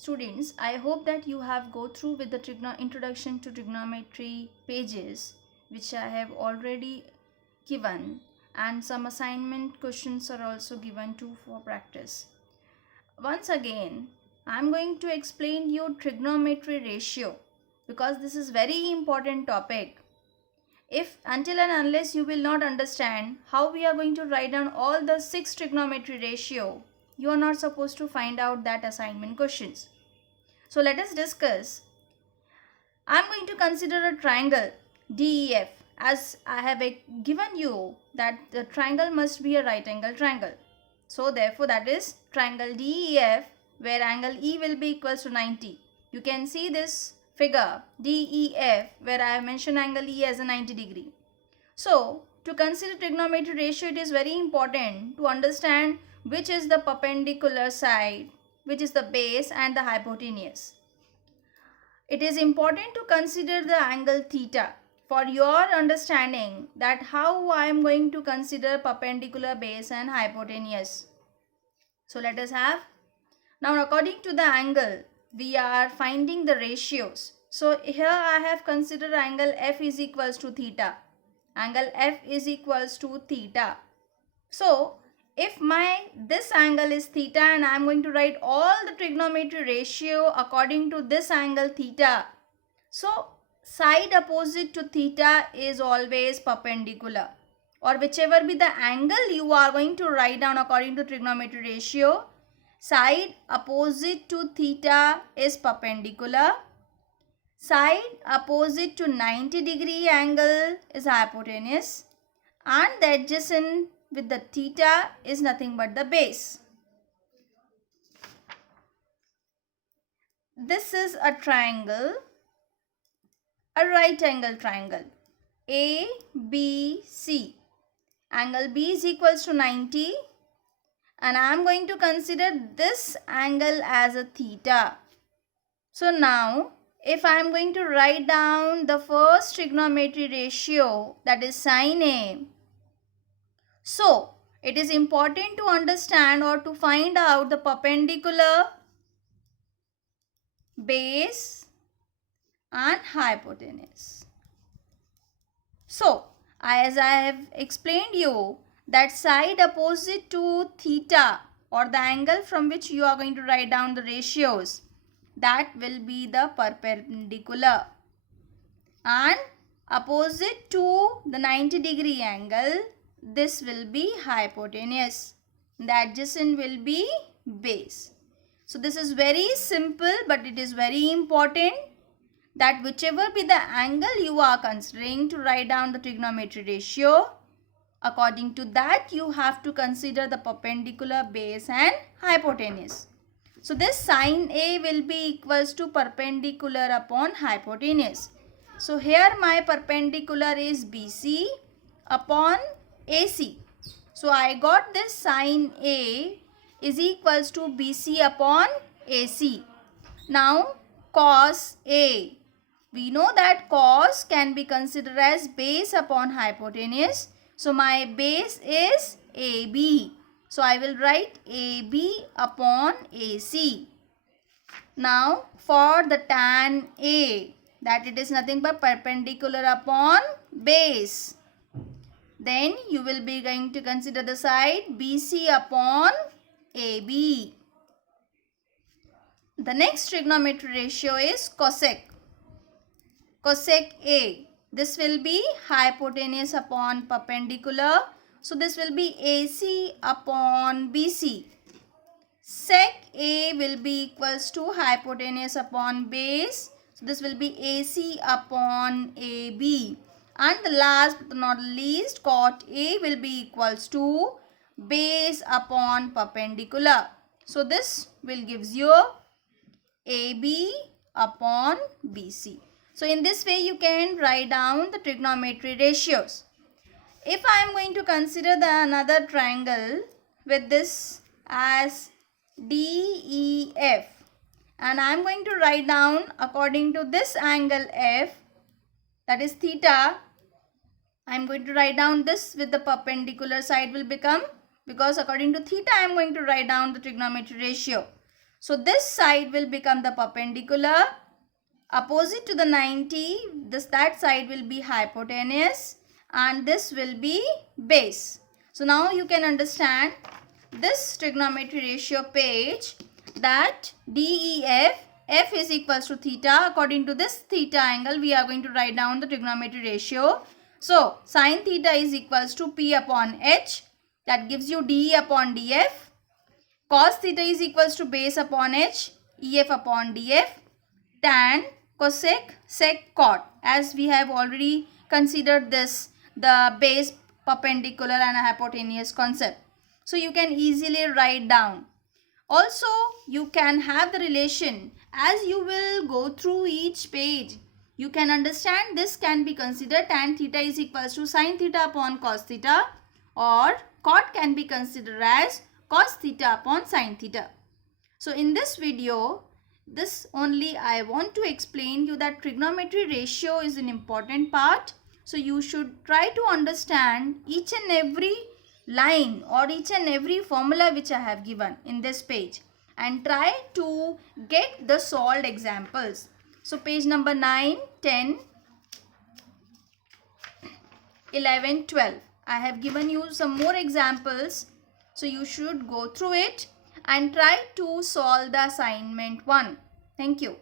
Students, I hope that you have go through with the introduction to trigonometry pages which I have already given, and some assignment questions are also given too for practice. Once again, I am going to explain you trigonometry ratio because this is very important topic. If until and unless you will not understand how we are going to write down all the 6 trigonometry ratio, you are not supposed to find out that assignment questions. So let us discuss. I am going to consider a triangle DEF, as I have given you that the triangle must be a right angle triangle. So therefore that is triangle DEF, where angle E will be equals to 90. You can see this figure DEF where I have mentioned angle E as a 90 degree. So to consider trigonometry ratio, it is very important to understand which is the perpendicular side, which is the base, and the hypotenuse. It is important to consider the angle theta for your understanding that how I am going to consider perpendicular base and hypotenuse. So let us have. Now according to the angle, we are finding the ratios. So here I have considered angle F is equals to theta. Angle F is equals to theta. So if this angle is theta and I am going to write all the trigonometry ratio according to this angle theta. So side opposite to theta is always perpendicular, or whichever be the angle you are going to write down according to trigonometry ratio, side opposite to theta is perpendicular. Side opposite to 90 degree angle is hypotenuse, and the adjacent with the theta is nothing but the base. This is a triangle, a right angle triangle ABC. Angle B is equals to 90, and I am going to consider this angle as a theta. So now if I am going to write down the first trigonometry ratio, that is sin A. So it is important to understand or to find out the perpendicular, base, and hypotenuse. So as I have explained you that side opposite to theta, or the angle from which you are going to write down the ratios, that will be the perpendicular, and opposite to the 90 degree angle, this will be hypotenuse. The adjacent will be base. So this is very simple, but it is very important that whichever be the angle you are considering to write down the trigonometry ratio, according to that you have to consider the perpendicular, base, and hypotenuse. So this sin A will be equals to perpendicular upon hypotenuse. So here my perpendicular is BC upon AC. So I got this sin A is equals to BC upon AC. Now cos A. We know that cos can be considered as base upon hypotenuse. So my base is AB. So I will write AB upon AC. Now for the tan A, that it is nothing but perpendicular upon base. Then you will be going to consider the side BC upon AB. The next trigonometry ratio is cosec. Cosec A. This will be hypotenuse upon perpendicular. So this will be AC upon BC. Sec A will be equals to hypotenuse upon base. So this will be AC upon AB. And the last but not least, cot A will be equals to base upon perpendicular. So this will gives you AB upon BC. So in this way you can write down the trigonometry ratios. If I am going to consider another triangle with this as DEF, and I am going to write down according to this angle F, that is theta, I am going to write down this with the perpendicular side will become, because according to theta I am going to write down the trigonometry ratio. So this side will become the perpendicular. Opposite to the 90, that side will be hypotenuse and this will be base. So now you can understand this trigonometry ratio page that DEF, F is equals to theta. According to this theta angle, we are going to write down the trigonometry ratio. So sin theta is equals to P upon H. That gives you DE upon DF. Cos theta is equals to base upon H, EF upon DF. Tan, cosec, sec, cot. As we have already considered this, the base, perpendicular and hypotenuse concept. So you can easily write down. Also, you can have the relation as you will go through each page. You can understand this can be considered tan theta is equals to sin theta upon cos theta, or cot can be considered as cos theta upon sin theta. So in this video, this only I want to explain you that trigonometry ratio is an important part. So you should try to understand each and every line or each and every formula which I have given in this page and try to get the solved examples. So page number 9, 10, 11, 12. I have given you some more examples. So you should go through it and try to solve the assignment 1. Thank you.